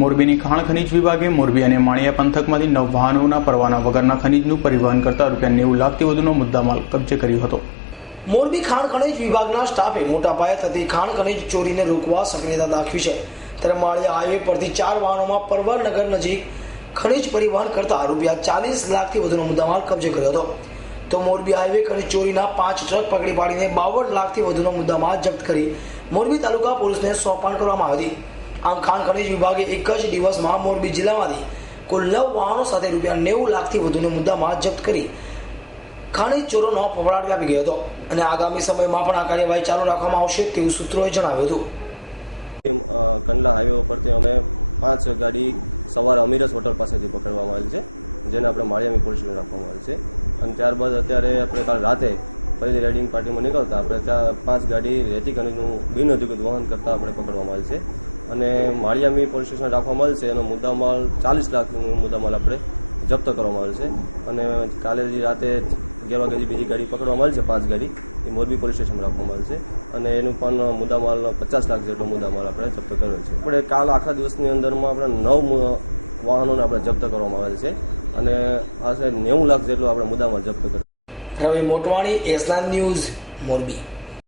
મોરબીની ખાણ ખનીજ વિભાગે મોરબી અને માળિયા પંથકમાંથી 9 વાહનોના પરવાના વગરના ખનીજનું પરિવહન કરતા ₹90 લાખથી વધુનો મુદ્દામાલ કબજે કર્યો હતો। મોરબી ખાણ ખનીજ વિભાગના સ્ટાફે મોટા પાયે થતી ખાણ ખનીજ ચોરીને રોકવા સક્રિયતા દાખવી છે। ત્યારે માળિયા હાઈવે પરથી 4 વાહનોમાં પરવરનગર નજીક ખનીજ પરિવહન કરતા ₹40 લાખથી વધુનો મુદ્દામાલ કબજે કર્યો હતો। તો મોરબી હાઈવે ખનીજ ચોરીના 5 ટ્રક પકડી પાડીને 52 લાખથી વધુનો મુદ્દામાલ જપ્ત કરી મોરબી તાલુકા પોલીસને સોંપણ કરવામાં આવી હતી। આમ ખાણ ખનીજ વિભાગે એક જ દિવસમાં મોરબી જિલ્લામાંથી કુલ 9 વાહનો સાથે ₹90 લાખથી વધુનો મુદ્દામાલ જપ્ત કરી ખનીજ ચોરોનો ફફડાટ વ્યાપી ગયો હતો અને આગામી સમયમાં પણ આ કાર્યવાહી ચાલુ રાખવામાં આવશે તેવું સૂત્રોએ જણાવ્યું હતું। કંડલા હાઈવે પરથી અમે 5 ગાડી સવારે અમીરસ હોટલ પાસેથી પકડવામાં આવેલ છે, જેને આપણે માળિયામી પોલીસ સ્ટેશન રાખવામાં આવેલ છે અને ત્યારબાદ અત્યારે આપણે કાલ રાતે ફરીથી રાઇડિંગ પાર્ટીમાં નીકળતા આપણે ત્યાં 5 ગાડી રેતી ખનીજનું બિનઅધિકૃત વહન કરતા આપણે પકડવામાં આવેલ છે અને માળિયામી પોલીસ સ્ટેશન રાખવામાં આવેલ છે। એનો મુદ્દામાલ 40 લાખનો મુદ્દામાલ આપણે જપ્ત કરવામાં આવેલ છે અને કાલે રાતે 11 વાગ્યાથી બીજી ગાડી પકડવામાં આવેલ છે, 5 ગાડી એ મોરબી પોલીસ સ્ટેશનમાં રાખવામાં આવેલ છે અને એનું પણ મુદ્દામાલ 50 લાખ જેટલો મુદ્દામાલ આપણે જપ્ત કરેલ છે। આપણે કાલ આખા દિવસની અંદરમાં આપણે 9 વાહનોને આપણે જપ્ત કરવામાં આવેલ છે અને આશરે 90 લાખ જેટલો આપણે મુદ્દામાલ જપ્ત કર્યો। રવિ મોટવાણી, એસનાન ન્યૂઝ, મોરબી।